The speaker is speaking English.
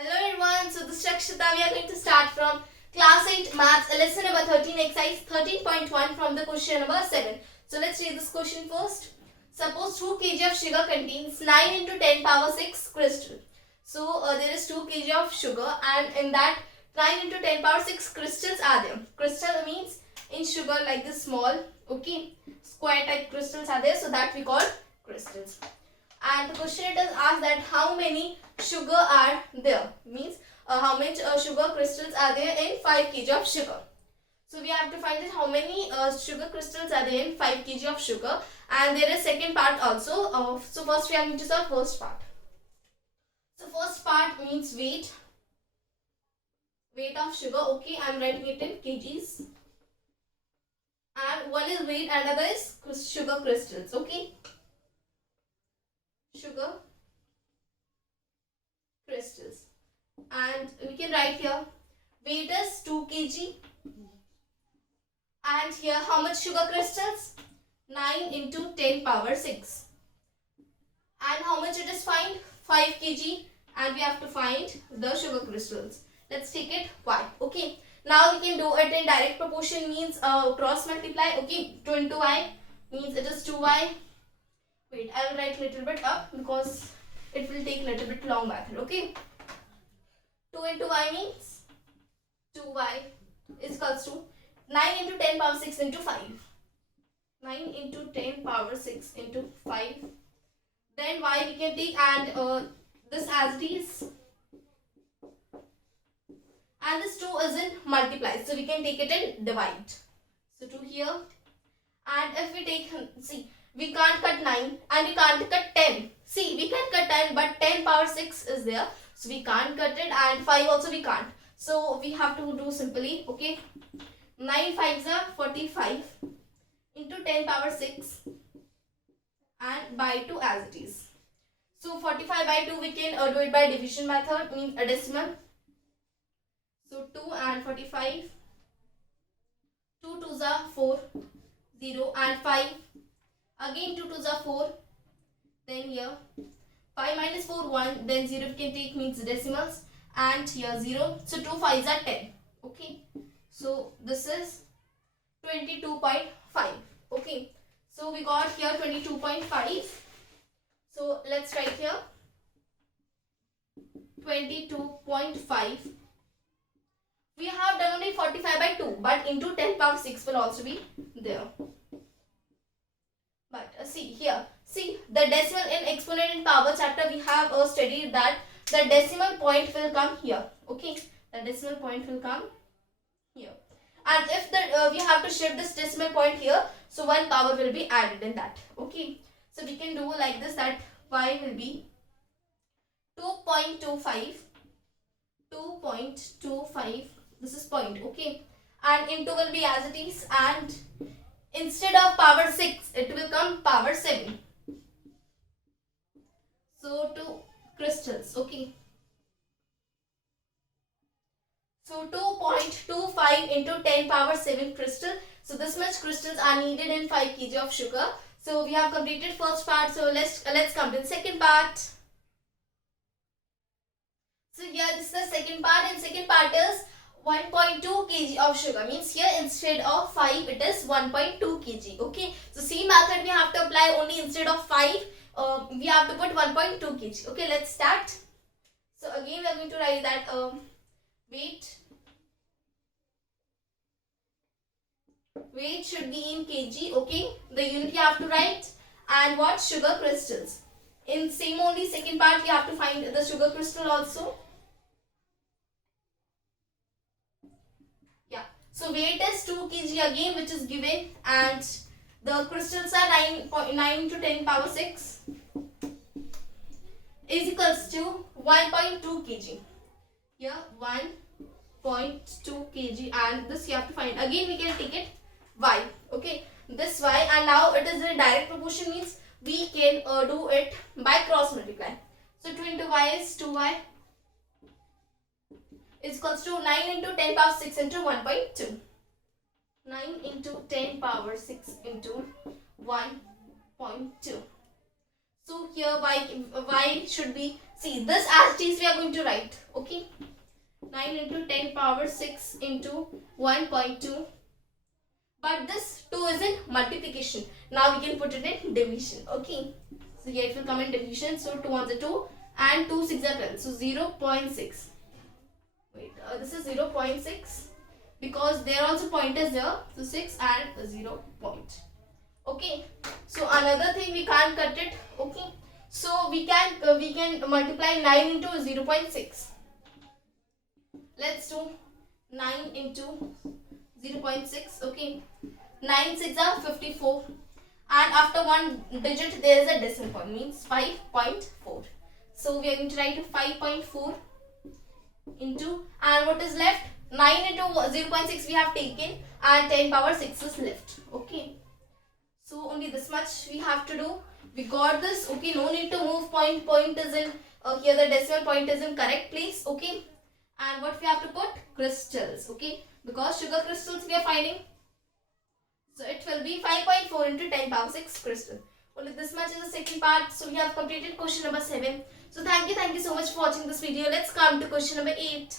Hello everyone, so this is Rakshita. We are going to start from class 8 maths lesson number 13 exercise 13.1 from the question number 7. So let's read this question first. Suppose 2 kg of sugar contains 9 into 10 power 6 crystal. So there is 2 kg of sugar and in that 9 into 10 power 6 crystals are there. Crystal means in sugar like this small, okay, square type crystals are there, so that we call crystals. And the question it is asked that how many sugar are there, means how much sugar crystals are there in 5 kg of sugar. So we have to find out how many sugar crystals are there in 5 kg of sugar, and there is second part also. So first we are going to solve first part. So first part means weight of sugar. Okay, I am writing it in kgs, and one is weight and other is sugar crystals. Okay, sugar crystals, and we can write here weight is 2 kg, and here how much sugar crystals, 9 into 10 power 6, and how much it is find, 5 kg, and we have to find the sugar crystals. Let's take it y. Okay, now we can do it in direct proportion, means cross multiply. Okay, 2 into y means it is 2y. Wait, I will write little bit up because it will take little bit long method. Okay, 2 into y means 2y is equals to 9 into 10 power 6 into 5. 9 into 10 power 6 into 5. Then y we can take, and this as it is, and this 2 is in multiply, so we can take it in divide. So 2 here, and if we take, see, we can't cut 9 and we can't cut 10. See, we can cut 10 but 10 power 6 is there, so we can't cut it, and 5 also we can't. So we have to do simply. Okay, 9 5s are 45 into 10 power 6 and by 2 as it is. So 45 by 2 we can do it by division method, means a decimal. So 2 and 45, 2 2s are 4, 0 and 5, again 2 2s are 4, then here 5 minus 4 1, then 0 we can take, means decimals, and here 0, so 2 5s are 10. Okay, so this is 22.5. okay, so we got here 22.5. so let's write here 22.5. we have done only 45 by 2, but into 10 power 6 will also be there. But see here, see the decimal in exponent in power chapter we have studied that the decimal point will come here. Okay, the decimal point will come here, and if the we have to shift this decimal point here, so one power will be added in that. Okay, so we can do like this, that y will be 2.25, 2.25, this is point. Okay, and into will be as it is, and instead of power 6 it will come power 7. So 2 crystals. Okay, so 2.25 into 10 power 7 crystal. So this much crystals are needed in 5 kg of sugar. So we have completed first part, so let's come to the second part. So here this is the second part, and second part is 1.2 kg of sugar, means here instead of 5 it is 1.2 kg. Okay, so same method we have to apply, only instead of 5 we have to put 1.2 kg. Okay, let's start. So again we are going to write that weight should be in kg. Okay, the unit you have to write, and what, sugar crystals. In same only second part we have to find the sugar crystal also. So weight is 2 kg again, which is given, and the crystals are 9 into 10 power 6 is equals to 1.2 kg. Here 1.2 kg, and this you have to find. Again we can take it y. Okay, this y, and now it is in direct proportion, means we can do it by cross multiply. So 2 into y is 2y is equals to 9 into 10 power 6 into 1.2. 9 into 10 power 6 into 1.2. So here y should be, see this as it is we are going to write. Okay, 9 into 10 power 6 into 1.2. But this 2 is in multiplication. Now we can put it in division. Okay, so here it will come in division. So 2 on the 2 and 2 6 are 12. So 0.6. Wait, this is 0.6 because there are also pointers here. So 6 and 0 point. Okay, so another thing, we can't cut it. Okay, so we can multiply 9 into 0.6. Let's do 9 into 0.6. Okay, 9 6 are 54, and after one digit there is a decimal point, means 5.4. So we are going to write 5.4 into, and what is left, 9 into 0.6 we have taken, and 10 power 6 is left. Okay, so only this much we have to do. We got this. Okay, no need to move point. Point is in here, the decimal point is in correct place. Okay, and what we have to put, crystals. Okay, because sugar crystals we are finding, so it will be 5.4 into 10 power 6 crystal. Only this much is the second part. So we have completed question number 7. So thank you so much for watching this video. Let's come to question number 8.